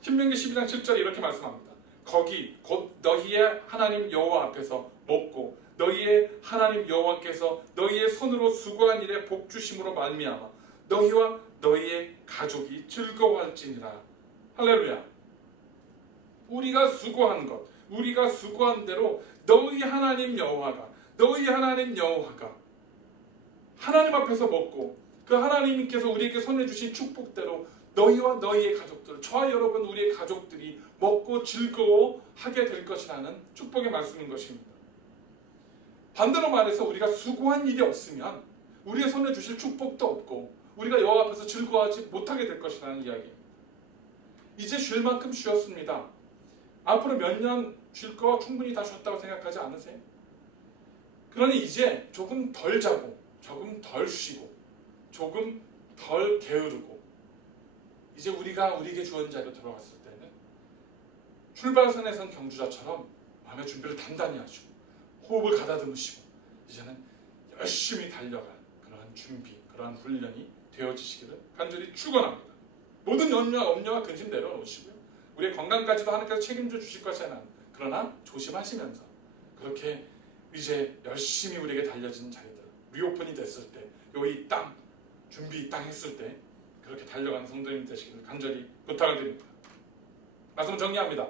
신명기 12장 7절에 이렇게 말씀합니다. 거기 곧 너희의 하나님 여호와 앞에서 먹고 너희의 하나님 여호와께서 너희의 손으로 수고한 일에 복 주심으로 말미암아 너희와 너희의 가족이 즐거워할지니라. 할렐루야. 우리가 수고한 것, 우리가 수고한 대로 너희 하나님 여호와가 하나님 앞에서 먹고 그 하나님께서 우리에게 손에 주신 축복대로 너희와 너희의 가족들, 저와 여러분 우리의 가족들이 먹고 즐거워하게 될 것이라는 축복의 말씀인 것입니다. 반대로 말해서 우리가 수고한 일이 없으면 우리의 손에 주실 축복도 없고 우리가 여호와 앞에서 즐거워하지 못하게 될 것이라는 이야기입니다. 이제 쉴 만큼 쉬었습니다. 앞으로 몇 년 쉴 거 충분히 다 쉬었다고 생각하지 않으세요? 그러니 이제 조금 덜 자고 조금 덜 쉬고 조금 덜 게으르고 이제 우리가 우리에게 주어진 자리로 들어갔을 때는 출발선에 선 경주자처럼 마음의 준비를 단단히 하시고 호흡을 가다듬으시고 이제는 열심히 달려갈 그러한 준비, 그러한 훈련이 되어지시기를 간절히 축원합니다. 모든 염려와 근심 내려놓으시고요. 우리의 건강까지도 하나님께서 책임져 주실 것이나 그러나 조심하시면서 그렇게 이제 열심히 우리에게 달려진 자리들 리오픈이 됐을 때 이 땅 준비 이 땅 했을 때 그렇게 달려가는 성도님 되시기를 간절히 부탁을 드립니다. 말씀 정리합니다.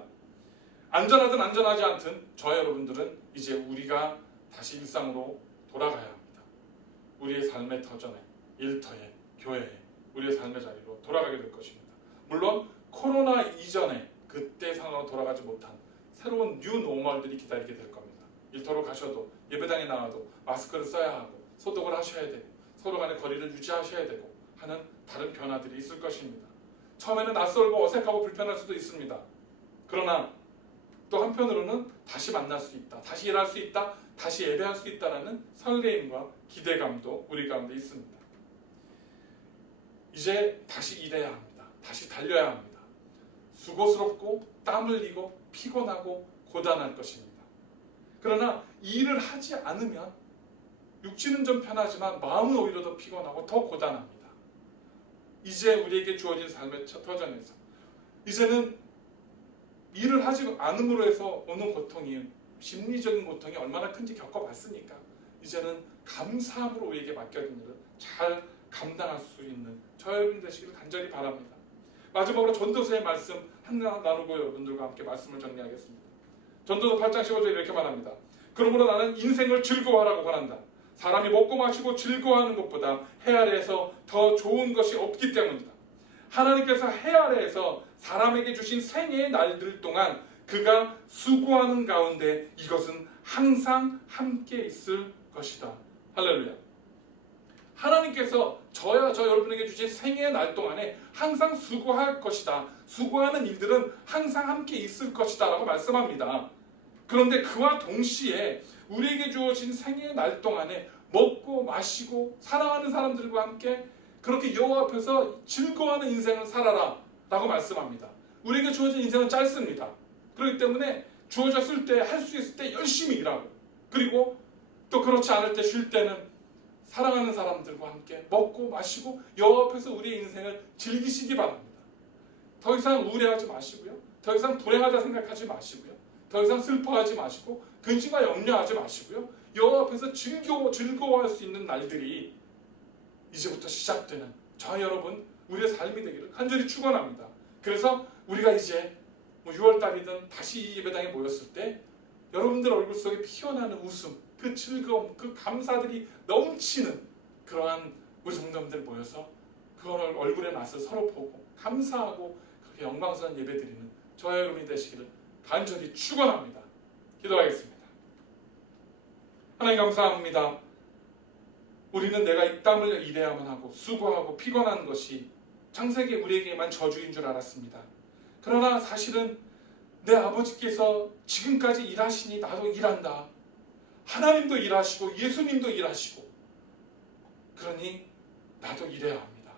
안전하든 안전하지 않든 저와 여러분들은 이제 우리가 다시 일상으로 돌아가야 합니다. 우리의 삶의 터전에, 일터에, 교회에 우리의 삶의 자리로 돌아가게 될 것입니다. 물론 코로나 이전에 그때 상황으로 돌아가지 못한 새로운 뉴 노멀들이 기다리게 될 겁니다. 일터로 가셔도 예배당에 나와도 마스크를 써야 하고 소독을 하셔야 되고 서로 간의 거리를 유지하셔야 되고 하는 다른 변화들이 있을 것입니다. 처음에는 낯설고 어색하고 불편할 수도 있습니다. 그러나 또 한편으로는 다시 만날 수 있다, 다시 일할 수 있다, 다시 예배할 수 있다라는 설레임과 기대감도 우리 가운데 있습니다. 이제 다시 일해야 합니다. 다시 달려야 합니다. 수고스럽고 땀 흘리고 피곤하고 고단할 것입니다. 그러나 일을 하지 않으면 육체는 좀 편하지만 마음은 오히려 더 피곤하고 더 고단합니다. 이제 우리에게 주어진 삶의 터전에서 이제는 일을 하지 않음으로 해서 오는 고통이 심리적인 고통이 얼마나 큰지 겪어봤으니까 이제는 감사함으로 우리에게 맡겨진 일을 잘 감당할 수 있는 저 여러분 되시기를 간절히 바랍니다. 마지막으로 전도서의 말씀 하나 나누고 여러분들과 함께 말씀을 정리하겠습니다. 전도서 8장 15절에 이렇게 말합니다. 그러므로 나는 인생을 즐거워하라고 권한다. 사람이 먹고 마시고 즐거워하는 것보다 해 아래에서 더 좋은 것이 없기 때문이다. 하나님께서 해 아래에서 사람에게 주신 생애의 날들 동안 그가 수고하는 가운데 이것은 항상 함께 있을 것이다. 할렐루야. 하나님께서 저와 저 여러분에게 주신 생애의 날 동안에 항상 수고할 것이다. 수고하는 일들은 항상 함께 있을 것이다 라고 말씀합니다. 그런데 그와 동시에 우리에게 주어진 생애의 날 동안에 먹고 마시고 사랑하는 사람들과 함께 그렇게 여호와 앞에서 즐거워하는 인생을 살아라 라고 말씀합니다. 우리에게 주어진 인생은 짧습니다. 그렇기 때문에 주어졌을 때 할 수 있을 때 열심히 일하고 그리고 또 그렇지 않을 때 쉴 때는 사랑하는 사람들과 함께 먹고 마시고 여호와 앞에서 우리의 인생을 즐기시기 바랍니다. 더 이상 우울해하지 마시고요. 더 이상 불행하다 생각하지 마시고요. 더 이상 슬퍼하지 마시고 근심과 염려하지 마시고요. 여호와 앞에서 즐거워할 수 있는 날들이 이제부터 시작되는 저와 여러분 우리의 삶이 되기를 간절히 축원합니다. 그래서 우리가 이제 6월달이든 다시 이 예배당에 모였을 때 여러분들 얼굴 속에 피어나는 웃음, 그 즐거움, 그 감사들이 넘치는 그러한 우리 성도님들 모여서 그 얼굴의 맛을 서로 보고 감사하고 그렇게 영광스러운 예배 드리는 저와 여러분이 되시기를 간절히 축원합니다. 기도하겠습니다. 하나님 감사합니다. 우리는 내가 이 땀을 일해야만 하고 수고하고 피곤한 것이 창세기 우리에게만 저주인 줄 알았습니다. 그러나 사실은 내 아버지께서 지금까지 일하시니 나도 일한다. 하나님도 일하시고 예수님도 일하시고 그러니 나도 일해야 합니다.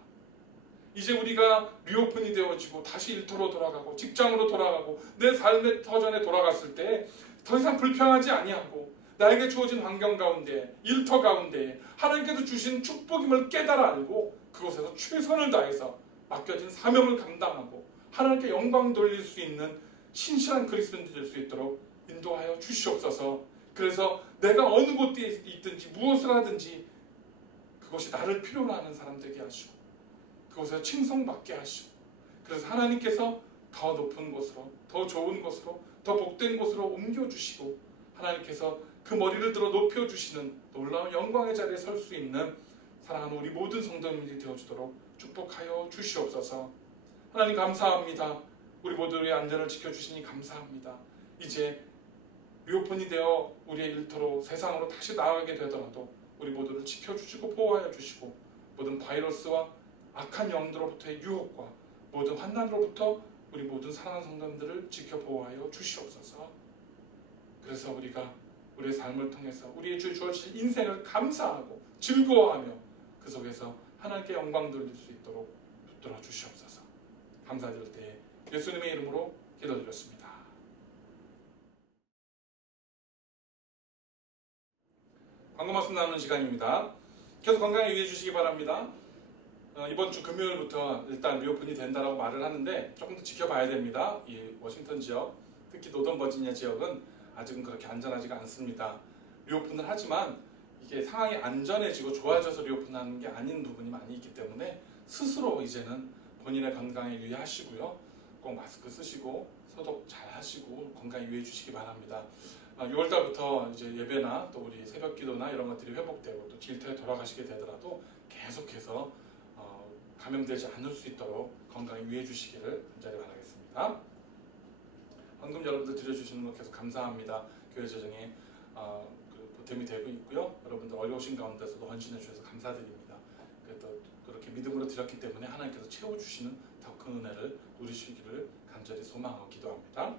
이제 우리가 리오픈이 되어지고 다시 일터로 돌아가고 직장으로 돌아가고 내 삶의 터전에 돌아갔을 때 더 이상 불평하지 아니하고 나에게 주어진 환경 가운데 일터 가운데 하나님께서 주신 축복임을 깨달아 알고 그곳에서 최선을 다해서 맡겨진 사명을 감당하고 하나님께 영광 돌릴 수 있는 신실한 그리스도인이 될 수 있도록 인도하여 주시옵소서. 그래서 내가 어느 곳에 있든지 무엇을 하든지 그것이 나를 필요로 하는 사람 되게 하시고 그곳에서 칭송받게 하시고 그래서 하나님께서 더 높은 곳으로 더 좋은 곳으로 더 복된 곳으로 옮겨주시고 하나님께서 그 머리를 들어 높여주시는 놀라운 영광의 자리에 설 수 있는 사랑하는 우리 모든 성도님들이 되어주도록 축복하여 주시옵소서. 하나님 감사합니다. 우리 모두의 안전을 지켜주시니 감사합니다. 이제 리오픈이 되어 우리의 일터로 세상으로 다시 나아가게 되더라도 우리 모두를 지켜주시고 보호하여 주시고 모든 바이러스와 악한 영들로부터의 유혹과 모든 환난으로부터 우리 모든 사랑하는 성도님들을 지켜 보호하여 주시옵소서. 그래서 우리가 우리의 삶을 통해서 우리의 주 주어진 인생을 감사하고 즐거워하며 그 속에서 하나님께 영광 돌릴 수 있도록 붙들어 주시옵소서. 감사드릴 때에 예수님의 이름으로 기도드렸습니다. 광고 말씀 나누는 시간입니다. 계속 건강에 유의해 주시기 바랍니다. 이번 주 금요일부터 일단 리오픈이 된다라고 말을 하는데 조금 더 지켜봐야 됩니다. 이 워싱턴 지역, 특히 노던 버지니아 지역은 아직은 그렇게 안전하지가 않습니다. 리오픈을 하지만 이게 상황이 안전해지고 좋아져서 리오픈하는 게 아닌 부분이 많이 있기 때문에 스스로 이제는 본인의 건강에 유의하시고요. 꼭 마스크 쓰시고 소독 잘 하시고 건강에 유의해 주시기 바랍니다. 6월달부터 이제 예배나 또 우리 새벽기도나 이런 것들이 회복되고 또 질터에 돌아가시게 되더라도 계속해서 감염되지 않을 수 있도록 건강에 유의해 주시기를 간절히 바라겠습니다. 헌금 여러분들 드려주시는 것 계속 감사합니다. 교회 재정에 보탬이 되고 있고요. 여러분들 어려우신 가운데서도 헌신해 주셔서 감사드립니다. 또 그렇게 믿음으로 드렸기 때문에 하나님께서 채워주시는 더 큰 은혜를 누리시기를 간절히 소망하고 기도합니다.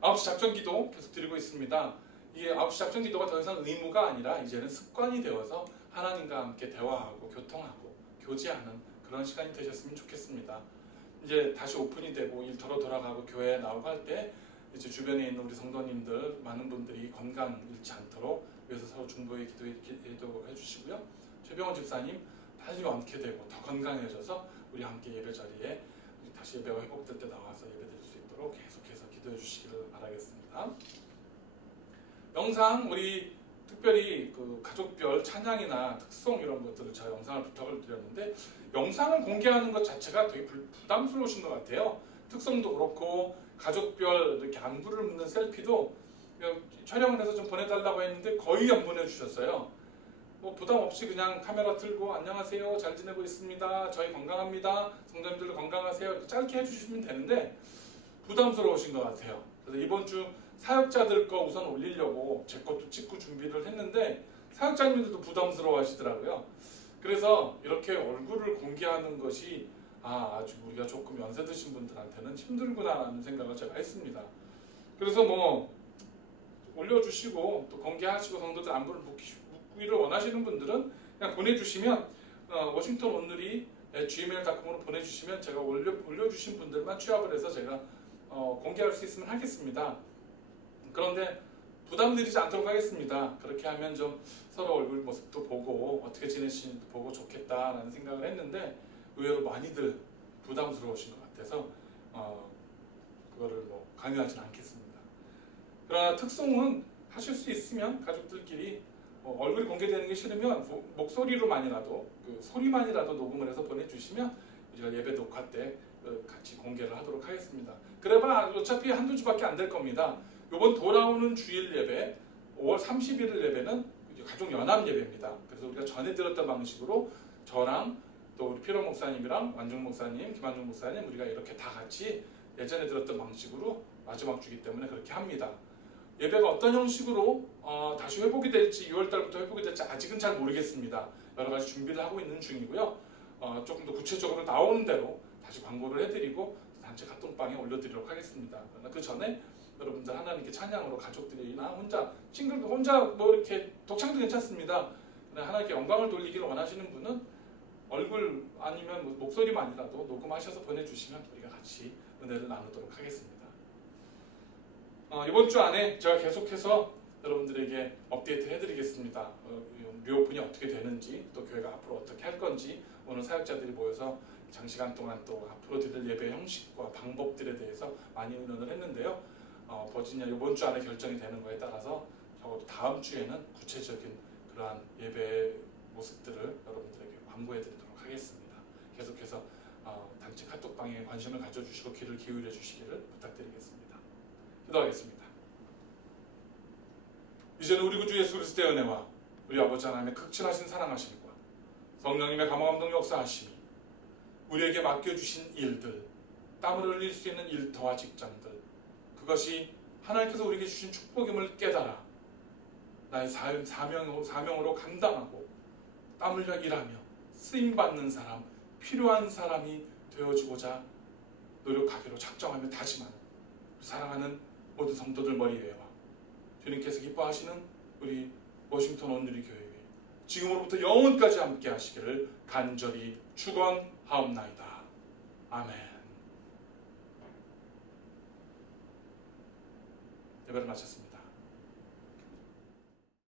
9시 작전 기도 계속 드리고 있습니다. 이 9시 작전 기도가 더 이상 의무가 아니라 이제는 습관이 되어서 하나님과 함께 대화하고 교통하고 교제하는 그런 시간이 되셨으면 좋겠습니다. 이제 다시 오픈이 되고 일터로 돌아가고 교회에 나오고 할 때 이제 주변에 있는 우리 성도님들 많은 분들이 건강 잃지 않도록 위해서 서로 중보의 기도해 주시고요. 최병원 집사님 빨리 완쾌되고 더 건강해져서 우리 함께 예배 자리에 다시 예배가 회복될 때 나와서 예배 드릴 수 있도록 계속해서 기도해 주시기를 바라겠습니다. 영상 우리 특별히 그 가족별 찬양이나 특송 이런 것들을 제가 영상을 부탁을 드렸는데 영상을 공개하는 것 자체가 되게 부담스러우신 것 같아요. 특성도 그렇고 가족별 이렇게 안부를 묻는 셀피도 촬영을 해서 좀 보내달라고 했는데 거의 안 보내주셨어요. 뭐 부담 없이 그냥 카메라 틀고 안녕하세요, 잘 지내고 있습니다, 저희 건강합니다, 성도님들도 건강하세요 이렇게 짧게 해주시면 되는데 부담스러우신 것 같아요. 그래서 이번 주 사역자들 거 우선 올리려고 제 것도 찍고 준비를 했는데 사역자님들도 부담스러워 하시더라고요. 그래서 이렇게 얼굴을 공개하는 것이 아주 우리가 조금 연세 드신 분들한테는 힘들구나라는 생각을 제가 했습니다. 그래서 뭐 올려주시고 또 공개하시고 성도들 안부를 묻기를 원하시는 분들은 그냥 보내주시면 워싱턴 온누리 gmail.com으로 보내주시면 제가 올려주신 분들만 취합을 해서 제가 공개할 수 있으면 하겠습니다. 그런데 부담 드리지 않도록 하겠습니다. 그렇게 하면 좀 서로 얼굴 모습도 보고 어떻게 지내시는지도 보고 좋겠다라는 생각을 했는데 의외로 많이들 부담스러우신 것 같아서 그거를 뭐 강요하지는 않겠습니다. 그러나 특송은 하실 수 있으면 가족들끼리 얼굴이 공개되는 게 싫으면 목소리로만이라도 그 소리만이라도 녹음을 해서 보내주시면 우리가 예배 녹화 때 같이 공개를 하도록 하겠습니다. 그래봐 어차피 한두 주밖에 안 될 겁니다. 이번 돌아오는 주일 예배 5월 31일 예배는 가족 연합 예배입니다. 그래서 우리가 전에 드렸던 방식으로 저랑 또 우리 피로 목사님이랑 완중 목사님, 김완중 목사님 우리가 이렇게 다 같이 예전에 들었던 방식으로 마지막 주기 때문에 그렇게 합니다. 예배가 어떤 형식으로 다시 회복이 될지 6월 달부터 회복이 될지 아직은 잘 모르겠습니다. 여러 가지 준비를 하고 있는 중이고요. 조금 더 구체적으로 나오는 대로 다시 광고를 해드리고 단체 카톡방에 올려드리도록 하겠습니다. 그러나 그 전에 여러분들 하나님께 찬양으로 가족들이나 혼자 싱글 혼자 뭐 이렇게 독창도 괜찮습니다. 하나님께 영광을 돌리기를 원하시는 분은 얼굴 아니면 뭐 목소리만이라도 녹음하셔서 보내주시면 우리가 같이 은혜를 나누도록 하겠습니다. 이번 주 안에 제가 계속해서 여러분들에게 업데이트 해드리겠습니다. 묘오픈이 어떻게 되는지 또 교회가 앞으로 어떻게 할 건지 오늘 사역자들이 모여서 장시간 동안 또 앞으로 드릴 예배 형식과 방법들에 대해서 많이 의논을 했는데요. 버지니아 이번 주 안에 결정이 되는 거에 따라서 적어도 다음 주에는 구체적인 그러한 예배 모습들을 여러분들에게 광고해드리도록 하겠습니다. 계속해서 단체 카톡방에 관심을 가져주시고 귀를 기울여 주시기를 부탁드리겠습니다. 기도하겠습니다. 이제는 우리 구주 예수 그리스도의 은혜와 우리 아버지 하나님의 극진하신 사랑하심과 성령님의 감화감동 역사하심이 우리에게 맡겨주신 일들, 땀을 흘릴 수 있는 일터와 직장들, 그것이 하나님께서 우리에게 주신 축복임을 깨달아 나의 사명으로 감당하고 땀 흘려 일하며 쓰임받는 사람, 필요한 사람이 되어주고자 노력하기로 작정하며 다짐하는 사랑하는 모든 성도들 머리 위에와 주님께서 기뻐하시는 우리 워싱턴 온누리 교회 지금으로부터 영원까지 함께 하시기를 간절히 축원하옵나이다. 아멘. 예배를 마쳤습니다.